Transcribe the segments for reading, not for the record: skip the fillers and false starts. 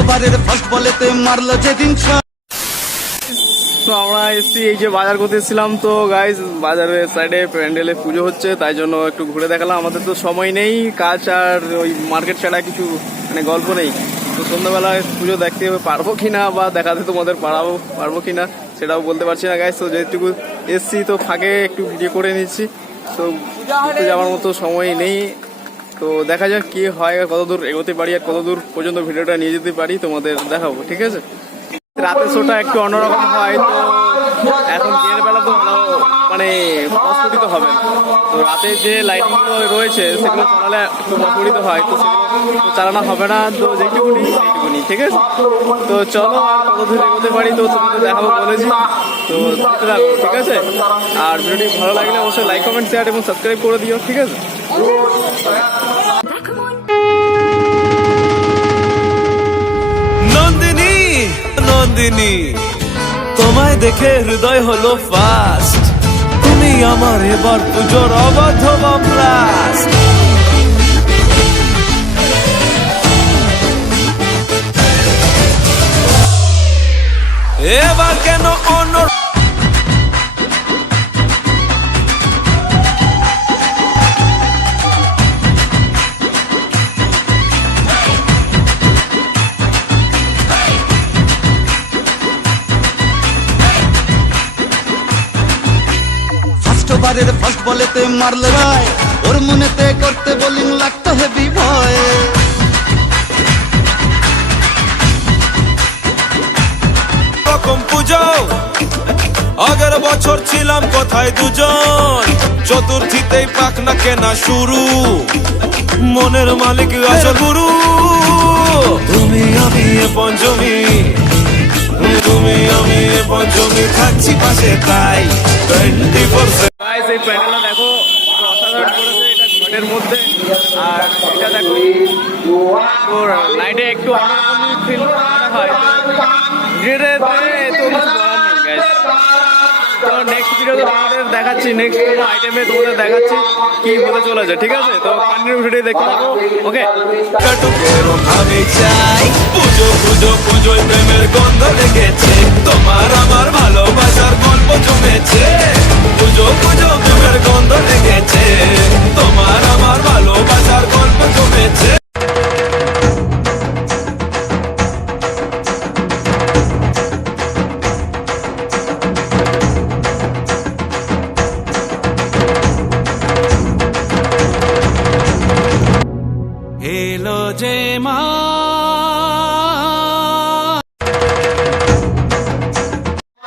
ওভারের ফার্স্ট বলেতে মারলো যেদিন তো আমরা এসছি এই যে বাজার করতে এসেছিলাম। তো গাইজ বাজারের সাইডে প্যান্ডেলে পুজো হচ্ছে, তাই জন্য একটু ঘুরে দেখালাম। আমাদের তো সময় নেই, কাজ আর ওই মার্কেট ছাড়া কিছু মানে গল্প নেই। তো সন্ধ্যাবেলায় পুজো দেখতে পারবো কিনা বা দেখাতে তোমাদের পারবো কিনা সেটাও বলতে পারছি না গাইজ। তো যেটুকু এসছি তো ফাঁকে একটু ভিডিও করে নিচ্ছি। তো ঘুরতে যাওয়ার মতো সময় নেই, তো দেখা যাক কি হয়, কতদূর এগোতে পারি আর কতদূর পর্যন্ত ভিডিওটা নিয়ে যেতে পারি তোমাদের দেখাবো, ঠিক আছে। রাতের শোটা একটু অন্যরকম হয়, তো এখন দিনের বেলা তো মানে প্রস্ফুটিত হবে না। তো রাতে যে লাইটিংগুলো রয়েছে সেগুলো চালালে একটু প্রস্ফুটিত হয়, তো সেগুলো চালানো হবে না। তো যেটুকুনি সেইটুকুনি, ঠিক আছে। তো চলো আর কতদূর এগোতে পারি তো তোমাদের দেখাবো বলেছি। তো দেখতে থাকো, ঠিক আছে। আর ভিডিওটি ভালো লাগলে অবশ্যই লাইক কমেন্ট শেয়ার এবং সাবস্ক্রাইব করে দিও, ঠিক আছে। নন্দিনী নন্দিনী, তোমায় দেখে হৃদয় হলো ফাস্ট। তুমি আমার এবার পুজোর অবাধ ব্লাস্ট। এবার কেন অন্য ওভারের ফার্স্ট বলেতে মারলো রায়, ওর মনেতে করতে বোলিং লাগতো হেভি ভয়। রকম পুজো আগের বছর ছিলাম কোথায় দুজন, চতুর্থীতেই পাখনা কেনা শুরু, মনের মালিক আসল গুরু। তুমি আমি এ পঞ্চমী, তুমি আমি এ পঞ্চমী, থাকছি পাশে তাই 24/7। গাইস এই প্যান্ডেলটা দেখো, অসাধারণ করেছে এটা ঘটের মধ্যে। আর এটা দেখো, তো নাইটে একটু অন্যরকম ফিল হয়, ধীরে ধীরে তো কিছু বলার নেই গাইস। তো নেক্সট ভিডিওতে তোমাদের দেখাচ্ছি, নেক্সট কোনো আইটেমে তোমাদের দেখাচ্ছি কি হতে চলেছে, ঠিক আছে। তো কন্টিনিউ ভিডিও দেখতে থাকো, ওকে। আমি চাই পুজো পুজো পুজোয় প্রেমের গন্ধ লেগেছে, তোমার আমার ভালোবাসার গল্প জমেছে। পুজো পুজো প্রেমের গন্ধ লেগেছে, তোমার আমার ভালোবাসার গল্প জমেছে। এলো যে মা,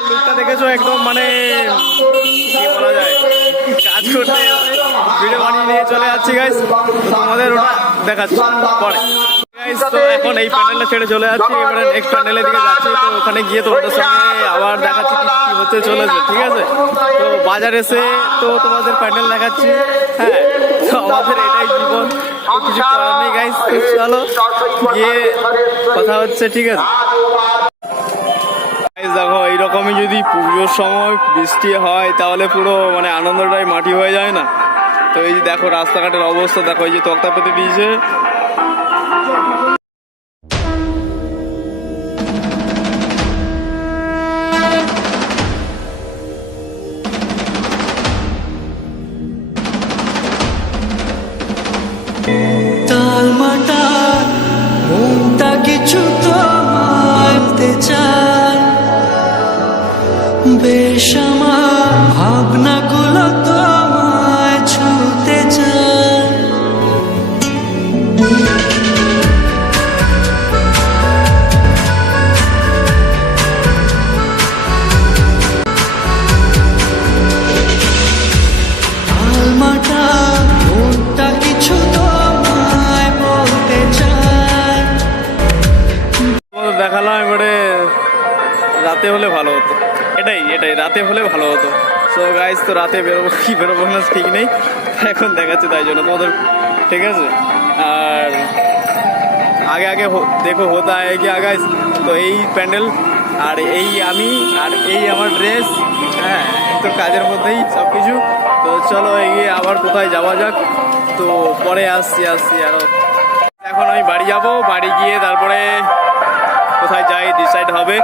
লুকটা দেখেছো একদম মানে কি বলা যায়, কাজ করতে ভিডিও বানিয়ে নিয়ে চলে যাচ্ছি গাইস। তো তোমাদের ওটা দেখাচ্ছি পরে গাইস। তো এখন এই প্যান্ডেলটা ছেড়ে চলে যাচ্ছি, এবারে নেক্সট প্যান্ডেলের দিকে যাচ্ছি। তো ওখানে গিয়ে তোমাদের সঙ্গে আবার দেখাচ্ছি কি হতে চলেছে, ঠিক আছে। তো বাজার এসে তো তোমাদের প্যান্ডেল দেখাচ্ছি, হ্যাঁ। তো আমাদের এটাই জীবন, কিছু করার নেই গাইস। চলো গিয়ে কথা হচ্ছে, ঠিক আছে। দেখো এইরকমই যদি পুজোর সময় বৃষ্টি হয় তাহলে পুরো মানে আনন্দটাই মাটি হয়ে যায় না। তো এই দেখো রাস্তাঘাটের অবস্থা দেখো, এই যে তক্তা পেতে দিয়েছে। তালমাটা মনটা কিছু তোমায় বলতে চায়, বেশ আমার ভাবনাগুলো তোমায় ছুতে চায়। তালমাটা মনটা কিছু তোমায় বলতে চায়। দেখালাম, এবারে রাতে হলে ভালো হতো, এটাই রাতে হলে ভালো হতো। সো গাইস, তো রাতে বেরোবো কি বেরোবো না ঠিক নেই, এখন দেখাচ্ছি তাই জন্য তোমাদের, ঠিক আছে। আর আগে আগে দেখো হতা है क्या গাইস। তো এই প্যান্ডেল আর এই আমি আর এই আমার ড্রেস, হ্যাঁ, তো কাজের মধ্যেই সব কিছু। তো চলো এগিয়ে আবার কোথায় যাওয়া যাক, তো পরে আসছি আরো। এখন আমি বাড়ি যাব, বাড়ি গিয়ে তারপরে কোথায় যাই ডিসাইড হবে।